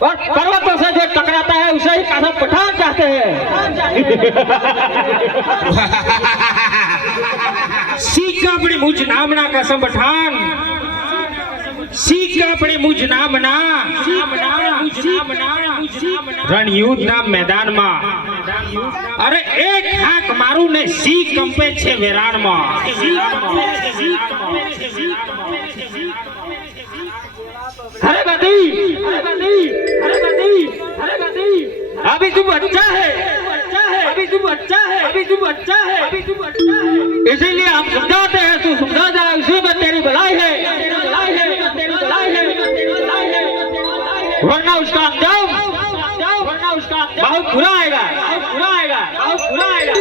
और पर्वतों से जो टकराता है उसे ही कासा पठान कहते हैं શીકાપણી મુજ નામના કસમ પઠાણ શીકાપણી મુજ નામના રણયુદ્ધના મેદાનમાં અરે એક હાક મારું ને સી કંપે છે વેરાણમાં अरे गदी अभी तू बच्चा है, अभी तू बच्चा है, अभी तू बच्चा है, अभी तू बच्चा है। इसीलिए हम समझाते हैं, तू समझा जा उसी में तेरी भलाई है। वरना उसका अंजाम, वरना उसका बहुत बुरा आएगा, बहुत बुरा आएगा, बहुत बुरा आएगा।